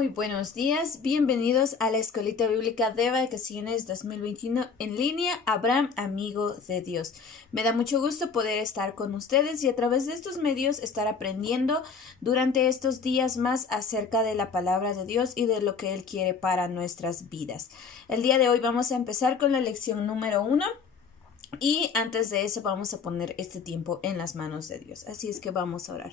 Muy buenos días, bienvenidos a la Escuelita Bíblica de Vacaciones 2021 en línea, Abraham, amigo de Dios. Me da mucho gusto poder estar con ustedes y a través de estos medios estar aprendiendo durante estos días más acerca de la palabra de Dios y de lo que Él quiere para nuestras vidas. El día de hoy vamos a empezar con la lección número 1. Y antes de eso vamos a poner este tiempo en las manos de Dios. Así es que vamos a orar.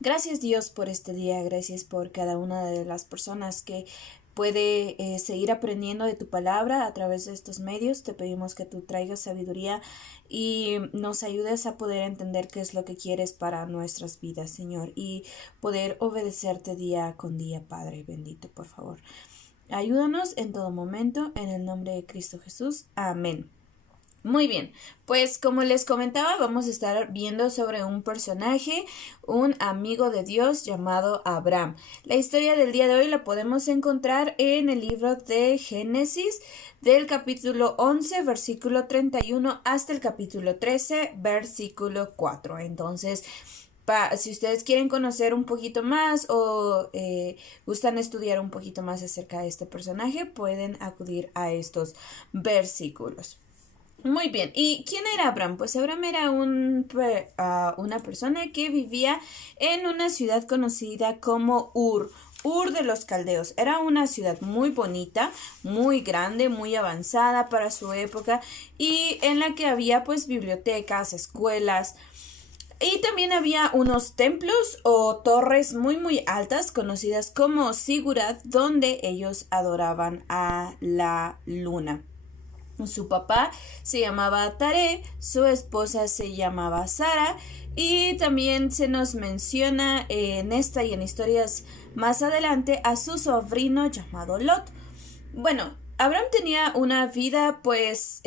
Gracias Dios por este día. Gracias por cada una de las personas que puede seguir aprendiendo de tu palabra a través de estos medios. Te pedimos que tú traigas sabiduría y nos ayudes a poder entender qué es lo que quieres para nuestras vidas, Señor. Y poder obedecerte día con día, Padre bendito, por favor. Ayúdanos en todo momento. En el nombre de Cristo Jesús. Amén. Muy bien, pues como les comentaba, vamos a estar viendo sobre un personaje, un amigo de Dios llamado Abraham. La historia del día de hoy la podemos encontrar en el libro de Génesis, del capítulo 11, versículo 31, hasta el capítulo 13, versículo 4. Entonces, si ustedes quieren conocer un poquito más o gustan estudiar un poquito más acerca de este personaje, pueden acudir a estos versículos. Muy bien, ¿y quién era Abraham? Pues Abraham era una persona que vivía en una ciudad conocida como Ur de los Caldeos. Era una ciudad muy bonita, muy grande, muy avanzada para su época y en la que había pues bibliotecas, escuelas. Y también había unos templos o torres muy altas conocidas como Sigurat, donde ellos adoraban a la luna. Su papá se llamaba Taré, su esposa se llamaba Sara y también se nos menciona en esta y en historias más adelante a su sobrino llamado Lot. Bueno, Abraham tenía una vida pues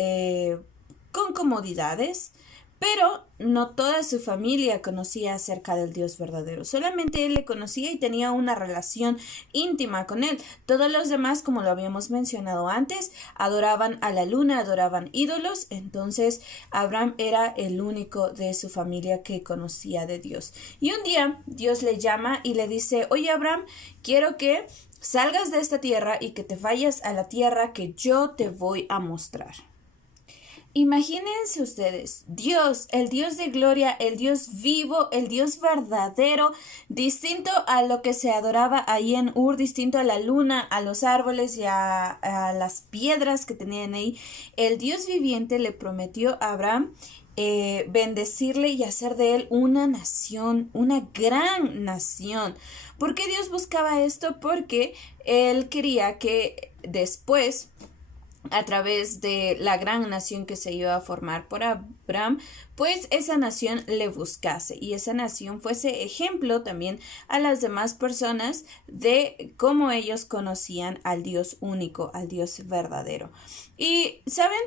con comodidades, pero no toda su familia conocía acerca del Dios verdadero. Solamente él le conocía y tenía una relación íntima con él. Todos los demás, como lo habíamos mencionado antes, adoraban a la luna, adoraban ídolos. Entonces Abraham era el único de su familia que conocía de Dios. Y un día Dios le llama y le dice: oye Abraham, quiero que salgas de esta tierra y que te vayas a la tierra que yo te voy a mostrar. Imagínense ustedes, Dios, el Dios de gloria, el Dios vivo, el Dios verdadero, distinto a lo que se adoraba ahí en Ur, distinto a la luna, a los árboles y a las piedras que tenían ahí. El Dios viviente le prometió a Abraham bendecirle y hacer de él una nación, una gran nación. ¿Por qué Dios buscaba esto? Porque él quería que después, a través de la gran nación que se iba a formar por Abraham, pues esa nación le buscase y esa nación fuese ejemplo también a las demás personas de cómo ellos conocían al Dios único, al Dios verdadero. Y, ¿saben?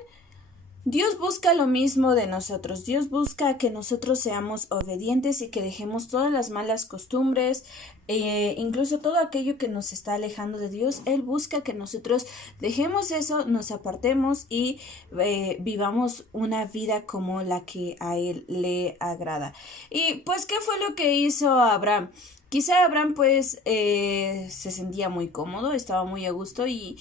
Dios busca lo mismo de nosotros. Dios busca que nosotros seamos obedientes y que dejemos todas las malas costumbres, incluso todo aquello que nos está alejando de Dios. Él busca que nosotros dejemos eso, nos apartemos y vivamos una vida como la que a Él le agrada. Y pues, ¿qué fue lo que hizo Abraham? Quizá Abraham pues se sentía muy cómodo, estaba muy a gusto y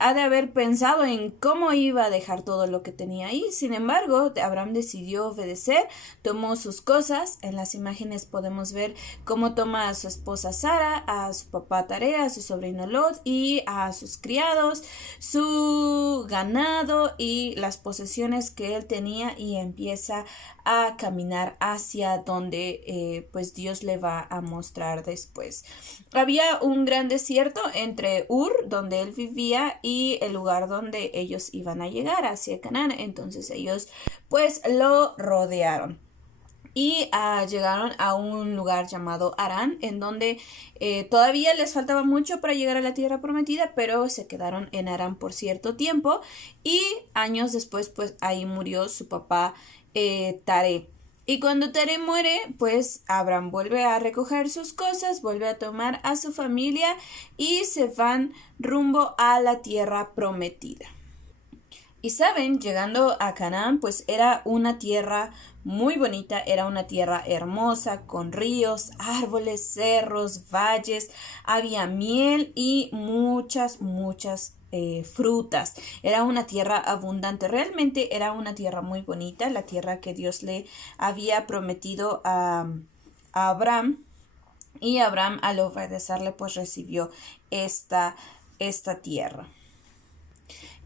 ha de haber pensado en cómo iba a dejar todo lo que tenía ahí. Sin embargo, Abraham decidió obedecer, tomó sus cosas. En las imágenes podemos ver cómo toma a su esposa Sara, a su papá Taré, a su sobrino Lot y a sus criados, su ganado y las posesiones que él tenía y empieza a caminar hacia donde pues Dios le va a mostrar después. Había un gran desierto entre Ur, donde él vivía, y el lugar donde ellos iban a llegar, hacia Canaán. Entonces ellos pues lo rodearon y llegaron a un lugar llamado Harán, en donde todavía les faltaba mucho para llegar a la tierra prometida, pero se quedaron en Harán por cierto tiempo y años después pues ahí murió su papá Taré. Y cuando Taré muere, pues Abraham vuelve a recoger sus cosas, vuelve a tomar a su familia y se van rumbo a la tierra prometida. Y saben, llegando a Canaán, pues era una tierra muy bonita, era una tierra hermosa, con ríos, árboles, cerros, valles, había miel y muchas frutas. Era una tierra abundante, realmente era una tierra muy bonita, la tierra que Dios le había prometido a Abraham. Y Abraham, al obedecerle, pues recibió esta tierra.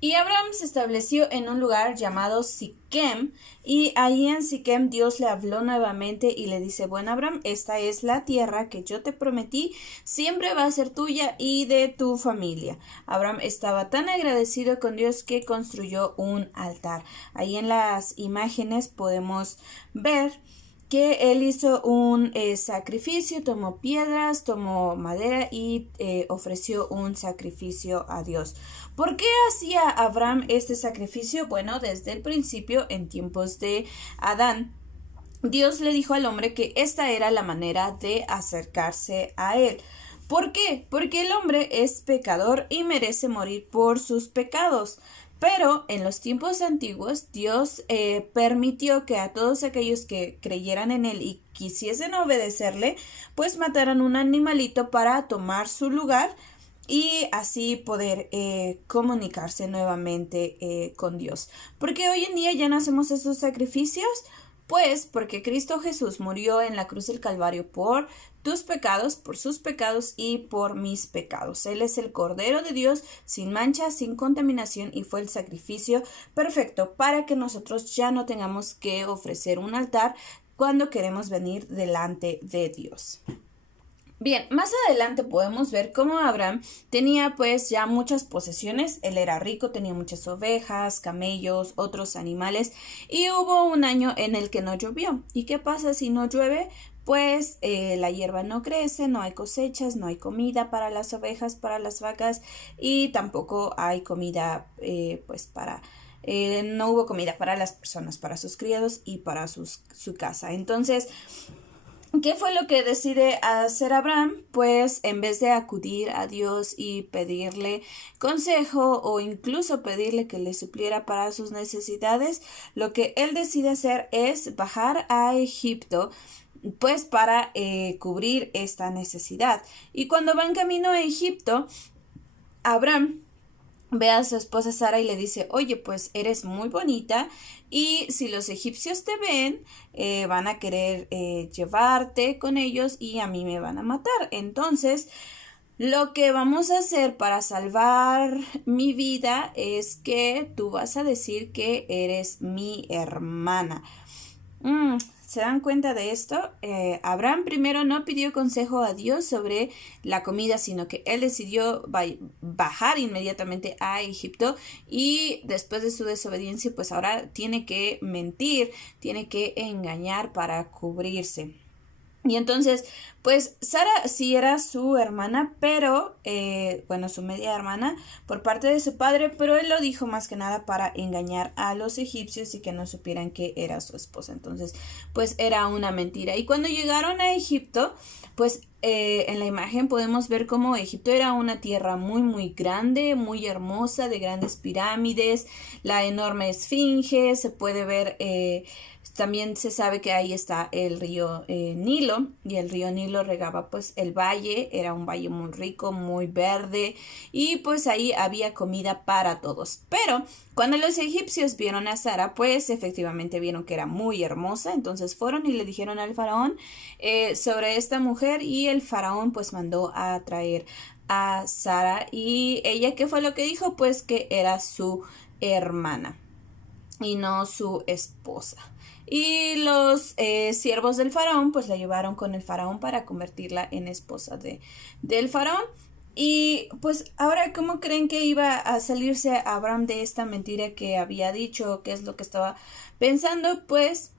Y Abraham se estableció en un lugar llamado Siquem, y ahí en Siquem Dios le habló nuevamente y le dice, bueno, Abraham, esta es la tierra que yo te prometí, siempre va a ser tuya y de tu familia. Abraham estaba tan agradecido con Dios que construyó un altar. Ahí en las imágenes podemos ver que él hizo un sacrificio, tomó piedras, tomó madera y ofreció un sacrificio a Dios. ¿Por qué hacía Abraham este sacrificio? Bueno, desde el principio, en tiempos de Adán, Dios le dijo al hombre que esta era la manera de acercarse a él. ¿Por qué? Porque el hombre es pecador y merece morir por sus pecados. Pero en los tiempos antiguos Dios permitió que a todos aquellos que creyeran en él y quisiesen obedecerle, pues mataran un animalito para tomar su lugar y así poder comunicarse nuevamente con Dios. Porque hoy en día ya no hacemos esos sacrificios, pues porque Cristo Jesús murió en la cruz del Calvario por tus pecados, por sus pecados y por mis pecados. Él es el Cordero de Dios sin mancha, sin contaminación, y fue el sacrificio perfecto para que nosotros ya no tengamos que ofrecer un altar cuando queremos venir delante de Dios. Bien, más adelante podemos ver cómo Abraham tenía pues ya muchas posesiones. Él era rico, tenía muchas ovejas, camellos, otros animales, y hubo un año en el que no llovió. ¿Y qué pasa si no llueve? Pues la hierba no crece, no hay cosechas, no hay comida para las ovejas, para las vacas, y tampoco hay comida no hubo comida para las personas, para sus criados y para su casa. Entonces, ¿qué fue lo que decide hacer Abraham? Pues en vez de acudir a Dios y pedirle consejo o incluso pedirle que le supliera para sus necesidades, lo que él decide hacer es bajar a Egipto, pues para cubrir esta necesidad. Y cuando va en camino a Egipto, Abraham ve a su esposa Sara y le dice, oye, pues eres muy bonita, y si los egipcios te ven, van a querer llevarte con ellos y a mí me van a matar. Entonces, lo que vamos a hacer para salvar mi vida es que tú vas a decir que eres mi hermana. ¿Se dan cuenta de esto? Abraham primero no pidió consejo a Dios sobre la comida, sino que él decidió bajar inmediatamente a Egipto, y después de su desobediencia, pues ahora tiene que mentir, tiene que engañar para cubrirse. Y entonces, pues Sara sí era su hermana, pero, su media hermana por parte de su padre, pero él lo dijo más que nada para engañar a los egipcios y que no supieran que era su esposa. Entonces, pues era una mentira. Y cuando llegaron a Egipto, pues en la imagen podemos ver cómo Egipto era una tierra muy grande, muy hermosa, de grandes pirámides, la enorme esfinge, se puede ver... También se sabe que ahí está el río Nilo, y el río Nilo regaba pues el valle, era un valle muy rico, muy verde, y pues ahí había comida para todos. Pero cuando los egipcios vieron a Sara, pues efectivamente vieron que era muy hermosa, entonces fueron y le dijeron al faraón sobre esta mujer, y el faraón pues mandó a traer a Sara, y ella, ¿qué fue lo que dijo? Pues que era su hermana y no su esposa. Y los siervos del faraón pues la llevaron con el faraón para convertirla en esposa del faraón. Y pues ahora, ¿cómo creen que iba a salirse Abraham de esta mentira que había dicho? ¿Qué es lo que estaba pensando? Pues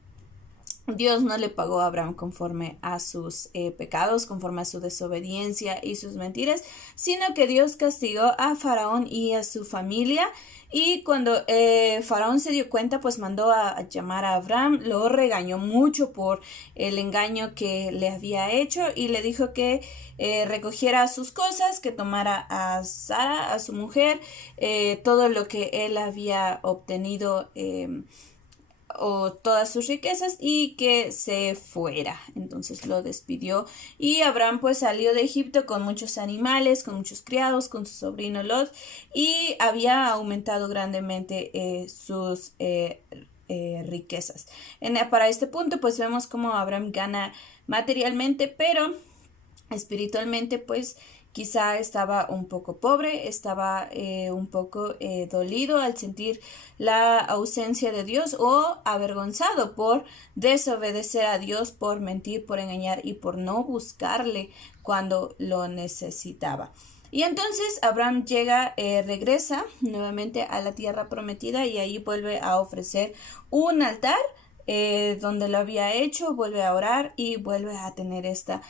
Dios no le pagó a Abraham conforme a sus pecados, conforme a su desobediencia y sus mentiras, sino que Dios castigó a Faraón y a su familia. Y cuando Faraón se dio cuenta, pues mandó a llamar a Abraham, lo regañó mucho por el engaño que le había hecho y le dijo que recogiera sus cosas, que tomara a Sara, a su mujer, todo lo que él había obtenido, o todas sus riquezas, y que se fuera. Entonces lo despidió y Abraham pues salió de Egipto con muchos animales, con muchos criados, con su sobrino Lot, y había aumentado grandemente sus riquezas. Para este punto pues vemos cómo Abraham gana materialmente, pero espiritualmente pues quizá estaba un poco pobre, estaba un poco dolido al sentir la ausencia de Dios, o avergonzado por desobedecer a Dios, por mentir, por engañar y por no buscarle cuando lo necesitaba. Y entonces Abraham regresa nuevamente a la tierra prometida, y ahí vuelve a ofrecer un altar donde lo había hecho, vuelve a orar y vuelve a tener esta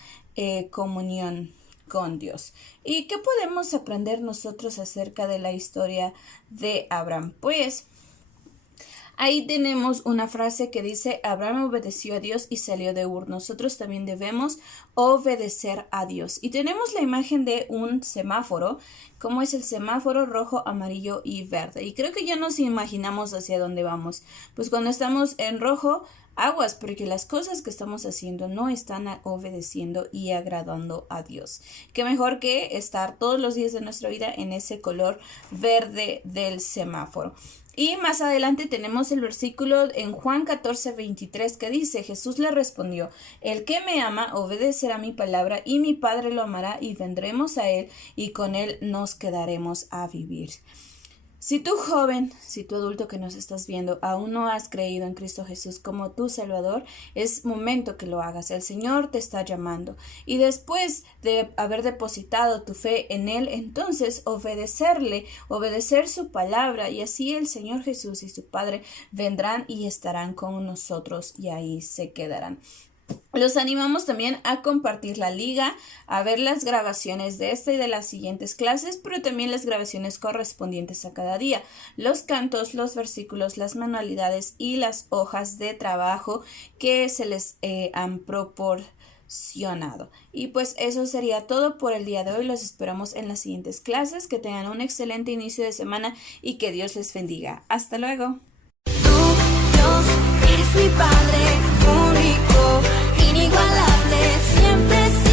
comunión con Dios. ¿Y qué podemos aprender nosotros acerca de la historia de Abraham? Pues ahí tenemos una frase que dice: Abraham obedeció a Dios y salió de Ur. Nosotros también debemos obedecer a Dios. Y tenemos la imagen de un semáforo, como es el semáforo rojo, amarillo y verde. Y creo que ya nos imaginamos hacia dónde vamos. Pues cuando estamos en rojo, aguas, porque las cosas que estamos haciendo no están obedeciendo y agradando a Dios. Qué mejor que estar todos los días de nuestra vida en ese color verde del semáforo. Y más adelante tenemos el versículo en Juan 14:23 que dice: Jesús le respondió: el que me ama obedecerá mi palabra, y mi Padre lo amará, y vendremos a él, y con él nos quedaremos a vivir. Si tú, joven, si tú, adulto que nos estás viendo, aún no has creído en Cristo Jesús como tu Salvador, es momento que lo hagas. El Señor te está llamando. Y después de haber depositado tu fe en Él, entonces obedecer su palabra, y así el Señor Jesús y su Padre vendrán y estarán con nosotros, y ahí se quedarán. Los animamos también a compartir la liga, a ver las grabaciones de esta y de las siguientes clases, pero también las grabaciones correspondientes a cada día, los cantos, los versículos, las manualidades y las hojas de trabajo que se les han proporcionado. Y pues eso sería todo por el día de hoy. Los esperamos en las siguientes clases. Que tengan un excelente inicio de semana y que Dios les bendiga. Hasta luego. Dios, eres mi Padre único, inigualable, siempre.